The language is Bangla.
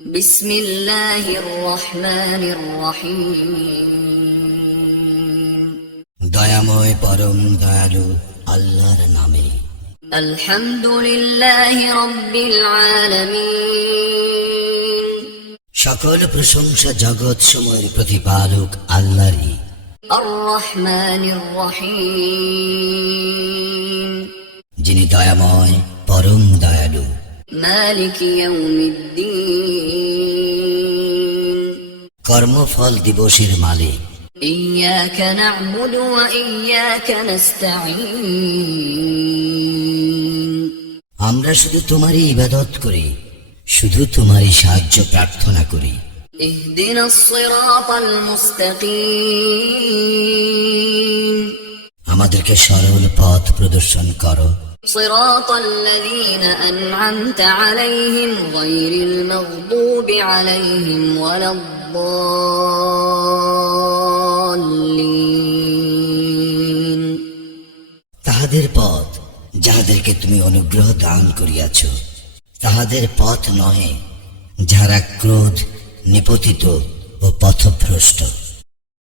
বিসমিল্লাহির রহমানির রহিম। দয়াময় পরম দয়ালু আল্লাহর নামে। আলহামদুলিল্লাহি রাব্বিল আলামিন। সকল প্রশংসা জগৎ সমূহের প্রতিপালক আল্লাহরই। আর রহমানির রহিম। যিনি দয়াময় পরম দয়ালু। মালিক ইয়াউমিদ্দিন। কর্মফল দিবসের মালিক। ইয়াকা না'বুদু ওয়া ইয়াকা নাস্তাঈন। আমরা শুধু তোমারই ইবাদত করি, শুধু তোমারই সাহায্য প্রার্থনা করি। ইহদিনাস সিরাতাল মুস্তাকিম। আমাদেরকে সরল পথ প্রদর্শন করো। সিরাতাল লাযীনা আন'আমতা আলাইহিম গায়রিল মাগদুবি আলাইহিম ওয়ালাদ-দাল্লিন। তাহাদের পথ যাহাদেরকে তুমি অনুগ্রহ দান করিয়াছ, তাহাদের পথ নহে যাহারা ক্রোধ নিপতিত ও পথভ্রষ্ট।